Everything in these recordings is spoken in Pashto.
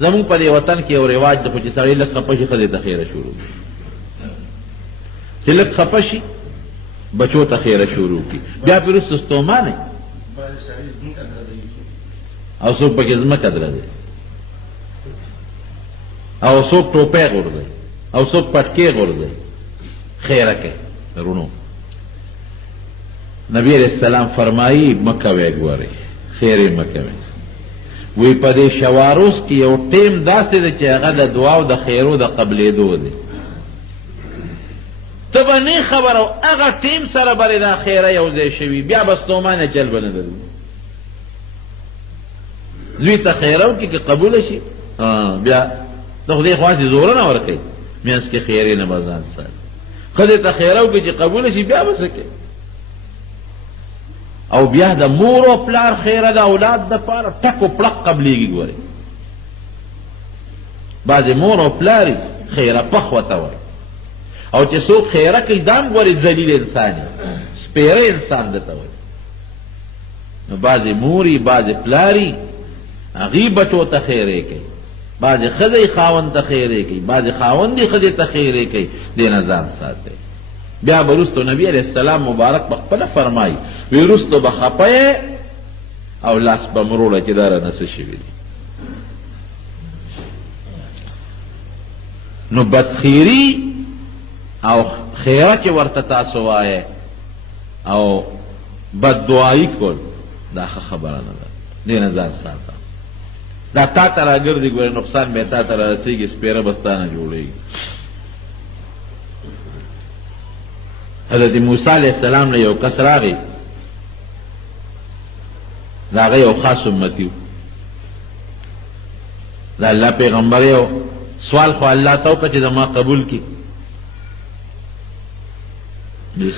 زمونږ په دې وطن کې یو رواج ده خو چې سړی لږ خفه شي ښځې ته خیره شروع کړي، چې لږ خفه شي بچو ته خیره شروع کړي، بیا پرې وروسته ستومانه او څوک پکې ځمکه درځي او څوک ټوپۍ غورځوي او څوک پټکې غورځوي، خیره کوي رونو. نبی علیہ السلام فرمایي مه کوئ، ګورئ خیر یې مه کوئ. وی په دې شواروس کې یو ټیم داسې دی چې هغه د دعا او د خیرو د قبلېدو دی. ته به نه خبر او هغه ټیم سره به دا خیره یو ځای شوي، بیا به ستومانه چل به نه درځي. زوی ته خیره وکړي که قبوله شي بیا د خدای خواستې زوره نه ورکوي، منځ کې خیرې نه به ځان ساتي. ښځې ته خیره وکړي چې قبوله شي بیا به څه کوي. او بیا د مور او پلار خیره د اولاد دپاره ټک و پړق قبلېږي. ګورئ بعضې مور او پلار خیره پخ ورته وایي، او چې څوک خیره کوي دا هم ګورئ ذلیل انسان یي، سپیره انسان درته وایي. نو بعضې موري بعضې پلاري هغوی بچو ته خیرې کوي، بعضې ښځی خاوند ته خیرې کوي، بعضې خاوند یې ښځې ته خیرې کوي. دې نه ځان ساتئ. بیا به وروستو نبي علیہ السلام مبارک په خپله فرمایي وی وروستو به خفه او لاس به مروړه چې دا رانه څه شوي دي. نو بدخیري او خیره چې ورته تاسو وایې او بددعایي کول دا ښه خبره نه ده. دې نه ځان ساته. دا تا ته راګرځي ګورې نقصان به تا ته رارسېږي، سپېره به ستا نه جوړېږي. حضرت موسی علیہ السلام نے یو کس راغی، دا هغه یو خاص امتی و، دا الله پیغمبر یو سوال خو الله ته وکړه چې زما قبول کړي.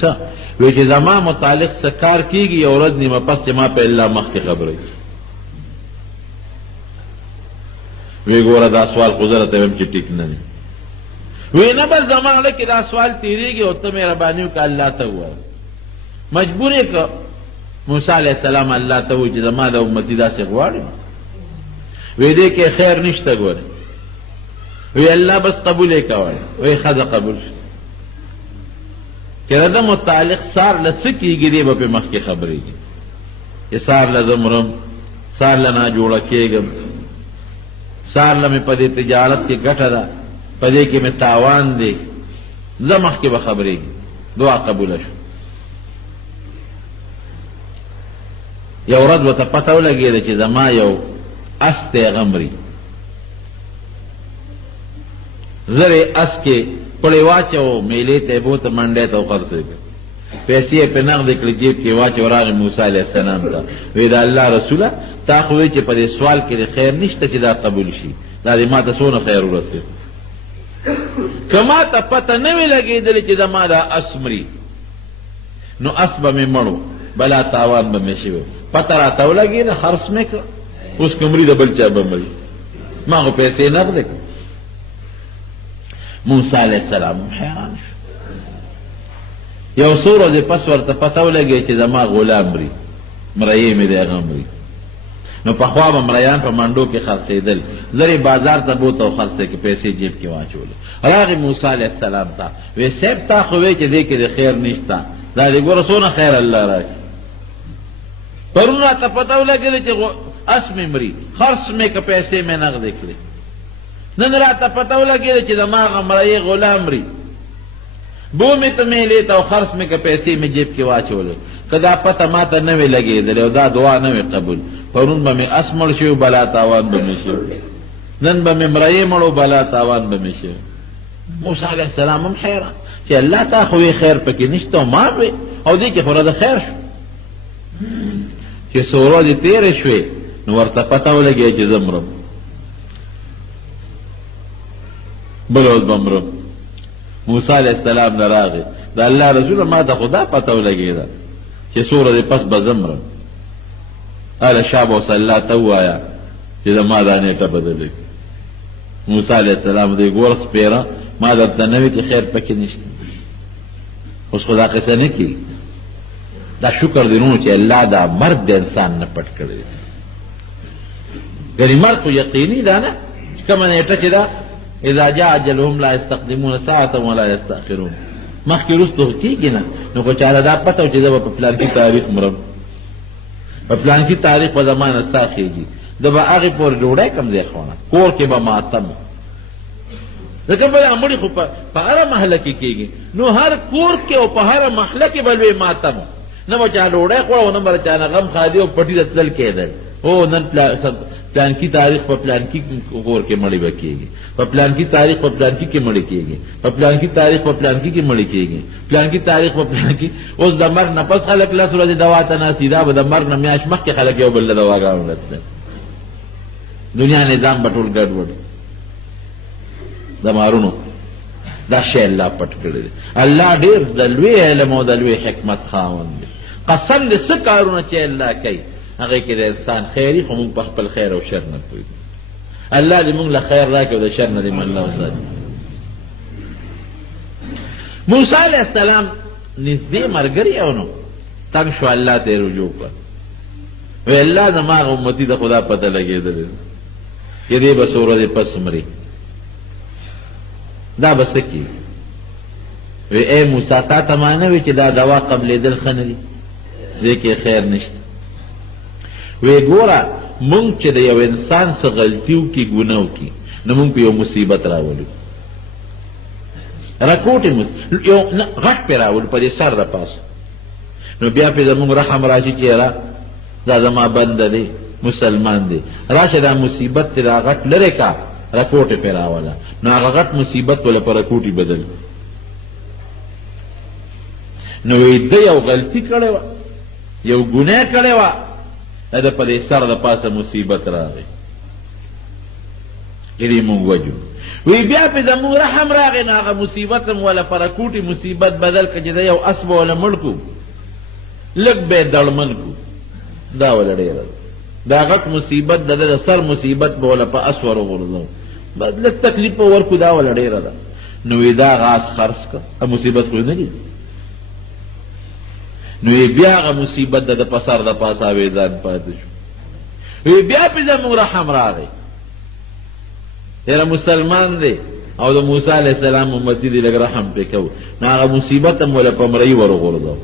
څه وی چې زما متعلق څه کار کېږي یو ورځ نیمه پس چې ما په الله مخکې خبره کړي. وی ګوره دا سوال خو زه راته ویم چې ټیک نه دی. وی نه بس زما زړه کې دا سوال تېرېږي او ته مهرباني وکړه الله ته ووایه. مجبور یې کړه موسی علیہ السلام الله ته ووایي چې زما د امتي داسې غواړي. وی دې کې خیر نشته ګوره. وی الله بس قبول یې کوی. وی ښځه قبول شو. که د ده متعلق سار له څه کېږي دی به پې مخکې خبرېږي چې سار له زه مرم، سار له ناجوړه کېږم، سار له مې په دې تجارت کې ګټه ده، په دې کې مې تاوان دی، زه مخکې به خبرېږي. دعا قبوله شو. یو ورځ ورته پته ولګېده چې زما یو اس دی هغه مري. زر یې اس کې پړې واچو، میلې ته یې بوته، منډی ته وخرڅېږه، پیسې یې پې نغدې کړې جیب کې واچو. راغی موسی علیہ السلام ته وی دا الله رسوله تا خو وی چې په دې سوال کې د خیر نشته چې دا قبول شي، دا دې ما ته څونه خیر ورسېد. که ما ته پته نه وي لګېدلې چې زما دا اس مري نو اس به مې مړو، بلا تاوان به مې شوی. پته راته ولګېده خرڅ مې کړه، اوس که مري د بل چا به مري، ما خو پیسې نغدې کړه. موسی علیہ السلام حیران شو. یو څو ورځې پس ورته پته ولګېد چې زما غلام مري، مرۍ مې دی هغه مري. نو پخوا به مریان په منډو کې خرڅېدل، زر یې بازار ته بوته او خرڅې کې پیسې جیب کې واچولې. راغی موسی علیہ السلام ته وی صاحب تا خو وی چې دې کې د خیر نشته، دا دې ګوره څونه خیر الله راکړي. پرون راته پته ولګېده چې اس مې مري، خرڅ مې که پیسې مې نغدې کړې. نن راته پته ولګېده چې زما هغه مرۍ غلام مري، بو مې ته میلې ته او خرڅ مې که پیسې مې جیب کې واچولې. که دا پته ما ته نه وې لګېدلې او دا دعا نه وې قبول، پرون به مې اس مړ شي بلا تاوان به مې شي، نن به مې مرۍ مړو بلا تاوان به مې شي. موسی علیہ السلام هم حیران چې الله تا خو وی خیر پکې نشته او ما وې او دې کې خو نه د خیر شو. چې څو ورځې تېرې شوې نو ورته پته ولګېده چې زه مرم، بل ورځ به مرم. موسی علیہ السلام نه راغی د الله رسوله ما ته خو دا پته ولګېده چې څو ورځې پس به زه مرم. هله شابه اوس الله ته ووایه چې زما دا نیټه بدله کړي. موسی علیہ السلام دی ګوره سپېره ما درته نه وي چې خیر پکې نشته. اوس خو دا قصه نه کېږي. دا شکر دی نو چې الله دا مرګ د انسان نه پټ کړی دی. ګنې مرګ خو یقیني ده نه، کمه نیټه چې ده اذا جاء اجلهم لا يستقدمون ساعة ولا يستأخرون، مخکې وروسته کېږي نه. نو خو چاله دا پته و چې زه به په پلانکي تاریخ مرم، په پلانکي تاریخ په زمانه ستا خېږي، ده به هغې پورې ډوډۍ کم ځای خوړه، کور کې به ماتم. ځکه به مړي خو په هره محله کې کېږي، نو هر کور کې او په هره محله کې به لوی ماتم، نه به چا ډوډۍ خوړه او نه به چا نه غم خادي او پټي ته تلل کېدل. او نن پلانکي تاریخ په پلانکي کور کې مړی به کېږي، په پلانکي تاریخ په پلانکي کې مړی کېږي، په پلانکي تاریخ په پلانکي کې مړی کېږي، پلانکي تاریخ په پلانکي. اوس د مرګ نه پس خلک لس ورځې دوا ته ناستي، دا به د مرګ نه میاشت مخکې خلک یو بل له دواګانو راتلل. دنیا نظام به ټول ګډوډ د مارونو. دا شی الله پټ کړی دی. الله ډېر د لوی علم او د لوی حکمت خاوند دی. قسم دې څه کارونه چې الله کوي هغې کې د انسان خیري، خو موږ په خپل خیر او شر نه پوهېږو. الله دې موږ له خیر راکړي او د شر نه دې من الله وساتي. موسی علیه السلام نږدې ملګری او نو تنګ شو، الله ته یې رجوع کړ. وی الله زما هغه امتي د خدا پته لګېدلې چې دې به څو ورځې پس مري، دا به څه کېږي؟ وی ای موسی تا ته ما نه وي چې دا دوا قبلېدل ښه نه دي، دې کې خیر نشته. وی ګوره مونږ چې د یو انسان څه غلطي وکړي ګناه وکړي نو مونږ په یو مصیبت راولو، راکوټې یو غټ پې راولو په دې سر د پاسه، نو بیا پې زمونږ رحم راشي چې یاره دا زما بنده دی مسلمان دی، راشه دا مصیبت تې را غټ لرې کا راکوټې پې راوله، نو هغه غټ مصیبت وله په راکوټي بدل. نو وی ده یو غلطي کړې وه، یو ګناه کړې وه، دا په دې سر د پاسه مصیبت راغی، دې مونږ وجو. وی بیا پې زمونږ رحم راغی، نو هغه مصیبت هم وله په راکوټي مصیبت بدل کړه چې د یو اس به وله مړ کړو، لږ به یې دړمن کړو، دا وله ډېره ده. دا غټ مصیبت د د سر مصیبت به وله په اس ور وغورځو، لږ تکلیف به ورکړو، دا وله ډېره ده. نو وی دا هغه اس خرڅ کړه، مصیبت خو نه دي. نو بیا هغه مصیبت د په سر د پاسه اویزان پاتې شو. وی بیا پې زموږ رحم راغی، یاره مسلمان دی او د موسی علیه السلام امتي دی، لږ رحم پې کوو. نو هغه مصیبت هم وله په مرۍ ور وغورځو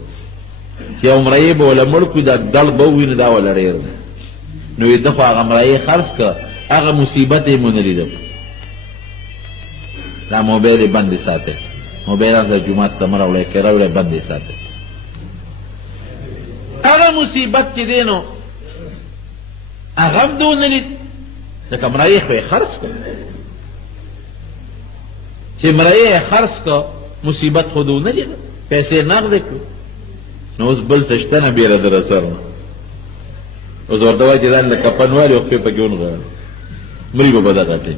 چې یو مرۍ به وله مړ کړو، دا دړ به ووینو، دا وله ډېر دی. نو ده خو هغه مرۍ خرڅ کړه، هغه مصیبت یې مونه لیده. دا موبایل یې بندې ساتئ، موبایل هغه جومات ته مه راوړئ، که راوړئ بندې ساتئ. هغه مصیبت چې دی نو هغه هم ده ونه لید، ځکه مرۍ خو یې خرڅ کړه. چې مرۍ یې خرڅ کړه مصیبت خو ده ونه لیده، پیسې نغدې کړو. نو اوس بل څه شته نه بیره د رسر نه. اوس ورته وایي چې ځان له کفن والي او پښې پکې ونغاړي، مري به به دغه ټی.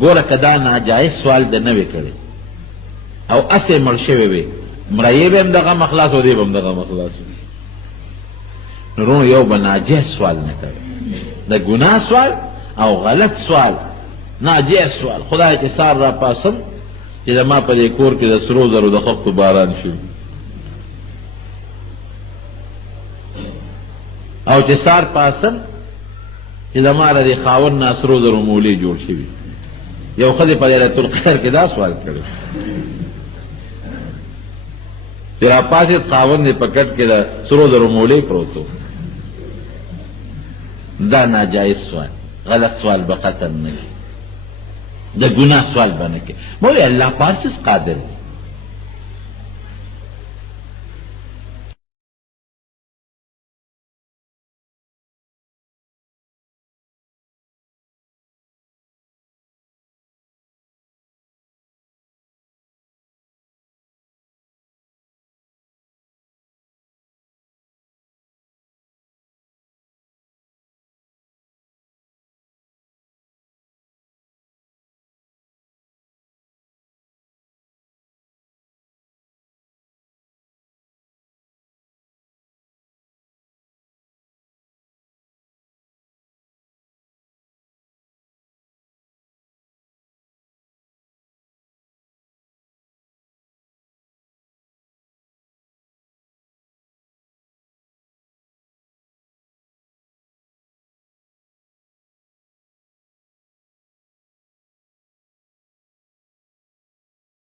ګوره که دا ناجایز سوال ده نه وې کړی او اسې مړ شوی وې، مرۍ به هم دغه مخلاص او دی به هم دغه مخلاص. نو رونو یو به ناجایز سوال نه کوي، د ګناه سوال او غلط سوال، ناجایز سوال. خدای چې سار را پاسم چې زما په دې کور کې د سرو زرو د خښتو باران شو، او چې سار پاسم چې زما د دې خاوند نه سرو زرو مولې جوړ شوي. یو ښځې په لیلة القدر کې دا سوال کړی چې را پاسېد خاوند یې په کټ کې د سرو زرو مولې پروت و. دا ناجایز سوال، غلط سوال به قطعا نه کړي، د ګناه سوال به نه کړي. مولوی الله پارسس قادر دی،